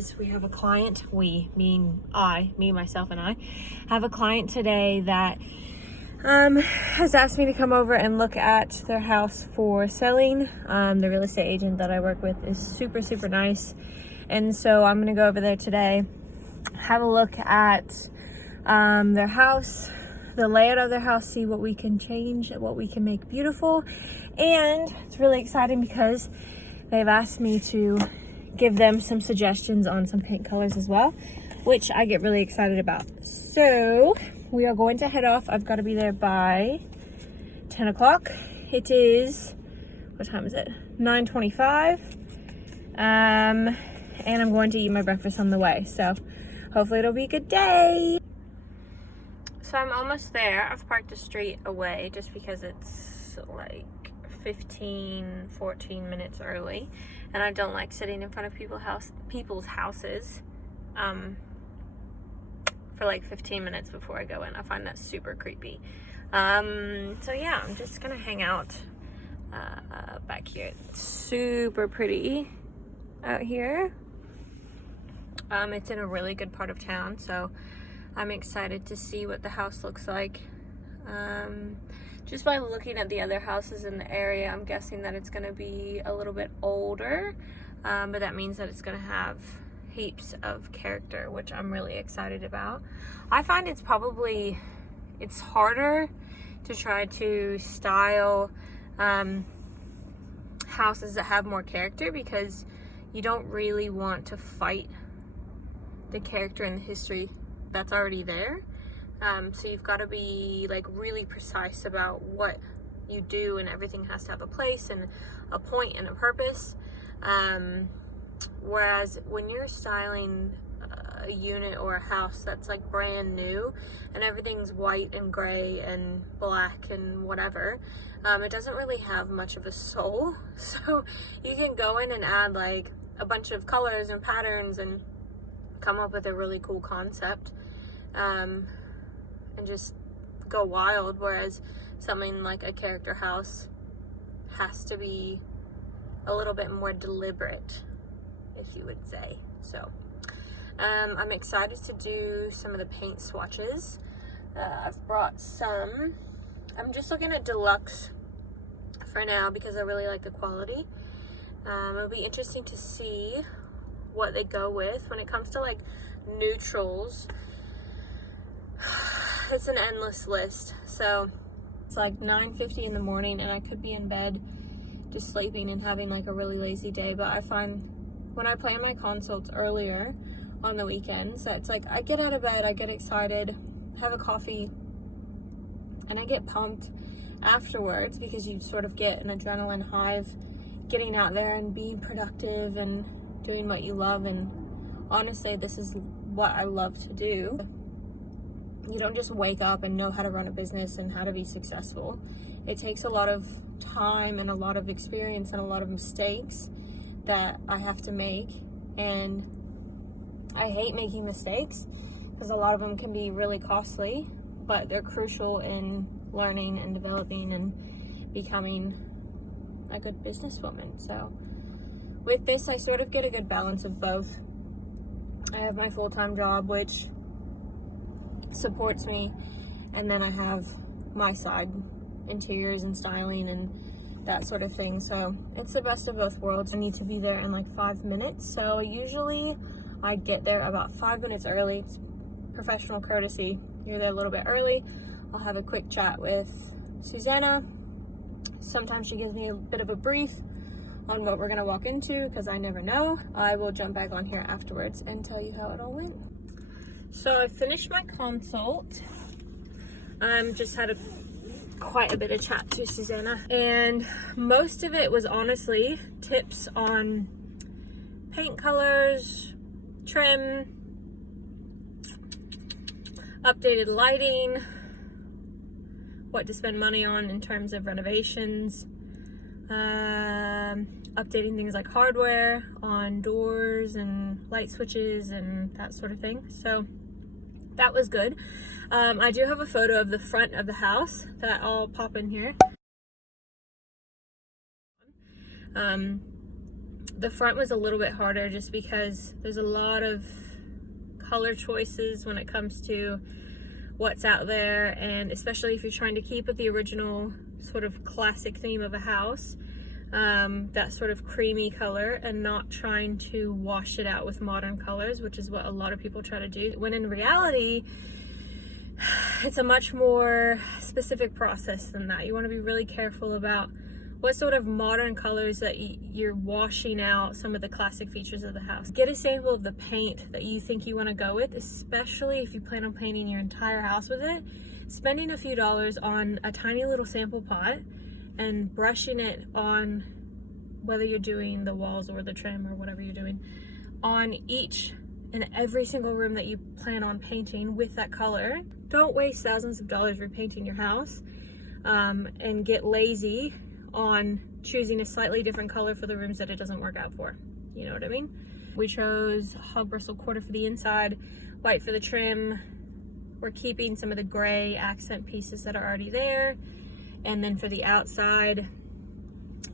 because we have a client, myself and I have a client today that has asked me to come over and look at their house for selling. The real estate agent that I work with is super, super nice. And so I'm gonna go over there today, have a look at their house, the layout of their house, see what we can change, what we can make beautiful. And it's really exciting because they've asked me to give them some suggestions on some paint colors as well, which I get really excited about. So we are going to head off. I've got to be there by 10 o'clock. It is, what time is it? 9:25. And I'm going to eat my breakfast on the way. So hopefully it'll be a good day. So I'm almost there. I've parked a street away just because it's like 14 minutes early, and I don't like sitting in front of people's houses for like 15 minutes before I go in. I find that super creepy. So yeah, I'm just gonna hang out back here. It's super pretty out here. It's in a really good part of town, so I'm excited to see what the house looks like. Just by looking at the other houses in the area, I'm guessing that it's going to be a little bit older, but that means that it's going to have heaps of character, which I'm really excited about. I find it's harder to try to style houses that have more character, because you don't really want to fight the character and the history that's already there. So you've got to be like really precise about what you do, and everything has to have a place and a point and a purpose. Whereas when you're styling a unit or a house that's like brand new and everything's white and gray and black and whatever, it doesn't really have much of a soul. So you can go in and add like a bunch of colors and patterns and come up with a really cool concept. And just go wild, whereas something like a character house has to be a little bit more deliberate, if you would say. So I'm excited to do some of the paint swatches. I've brought some. I'm just looking at deluxe for now because I really like the quality. It'll be interesting to see what they go with when it comes to like neutrals. It's an endless list. So it's like 9:50 in the morning and I could be in bed just sleeping and having like a really lazy day. But I find when I plan my consults earlier on the weekends, that it's like I get out of bed, I get excited, have a coffee, and I get pumped afterwards, because you sort of get an adrenaline high of getting out there and being productive and doing what you love. And honestly, this is what I love to do. You don't just wake up and know how to run a business and how to be successful. It takes a lot of time and a lot of experience and a lot of mistakes that I have to make. And I hate making mistakes because a lot of them can be really costly, but they're crucial in learning and developing and becoming a good businesswoman. So with this, I sort of get a good balance of both. I have my full-time job, which supports me, and then I have my side, interiors and styling and that sort of thing. So it's the best of both worlds. I need to be there in like 5 minutes, so usually I get there about 5 minutes early. It's professional courtesy. You're there a little bit early. I'll have a quick chat with Susanna. Sometimes she gives me a bit of a brief on what we're gonna walk into, because I never know. I will jump back on here afterwards and tell you how it all went. So I finished my consult. Just had quite a bit of chat to Susanna, and most of it was honestly tips on paint colors, trim, updated lighting, what to spend money on in terms of renovations, updating things like hardware on doors and light switches and that sort of thing. So that was good. I do have a photo of the front of the house that I'll pop in here. The front was a little bit harder just because there's a lot of color choices when it comes to what's out there, and especially if you're trying to keep with the original sort of classic theme of a house, that sort of creamy color, and not trying to wash it out with modern colors, which is what a lot of people try to do, when in reality it's a much more specific process than that. You want to be really careful about what sort of modern colors that you're washing out some of the classic features of the house. Get a sample of the paint that you think you want to go with, especially if you plan on painting your entire house with it. Spending a few dollars on a tiny little sample pot and brushing it on, whether you're doing the walls or the trim or whatever you're doing, on each and every single room that you plan on painting with that color. Don't waste thousands of dollars repainting your house and get lazy on choosing a slightly different color for the rooms that it doesn't work out for. You know what I mean? We chose hog bristle quarter for the inside, white for the trim. We're keeping some of the gray accent pieces that are already there. And then for the outside,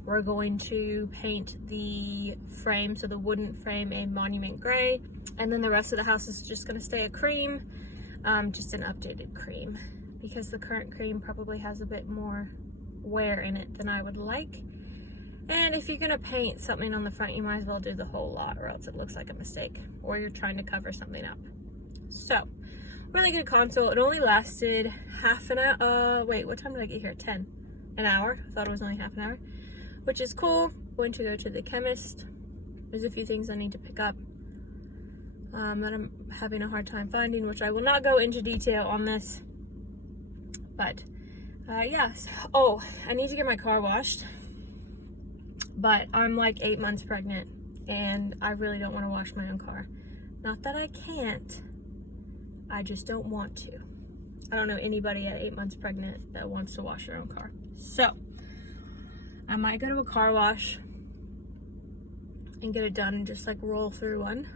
we're going to paint the frame, so the wooden frame, a monument gray. And then the rest of the house is just gonna stay a cream, just an updated cream, because the current cream probably has a bit more wear in it than I would like. And if you're gonna paint something on the front, you might as well do the whole lot, or else it looks like a mistake, or you're trying to cover something up. So, really good console. It only lasted half an hour. Wait, what time did I get here? 10. An hour. I thought it was only half an hour, which is cool. I'm going to go to the chemist. There's a few things I need to pick up that I'm having a hard time finding, which I will not go into detail on this. But yes. Oh, I need to get my car washed, but I'm like 8 months pregnant and I really don't want to wash my own car. Not that I can't, I just don't want to. I don't know anybody at 8 months pregnant that wants to wash their own car. So I might go to a car wash and get it done and just like roll through one.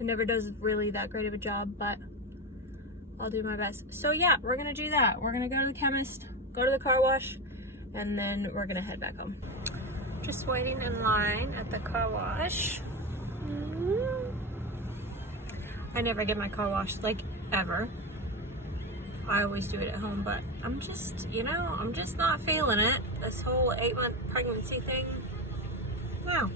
It never does really that great of a job, but I'll do my best. So yeah, we're gonna do that. We're gonna go to the chemist, go to the car wash, and then we're gonna head back home. Just waiting in line at the car wash. I never get my car washed, like, ever. I always do it at home, but I'm just, you know, I'm just not feeling it. This whole 8-month pregnancy thing. No.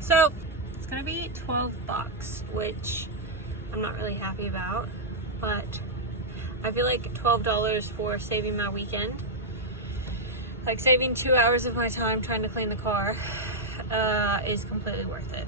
So it's gonna be $12, which I'm not really happy about, but I feel like $12 for saving my weekend, like saving 2 hours of my time trying to clean the car, is completely worth it.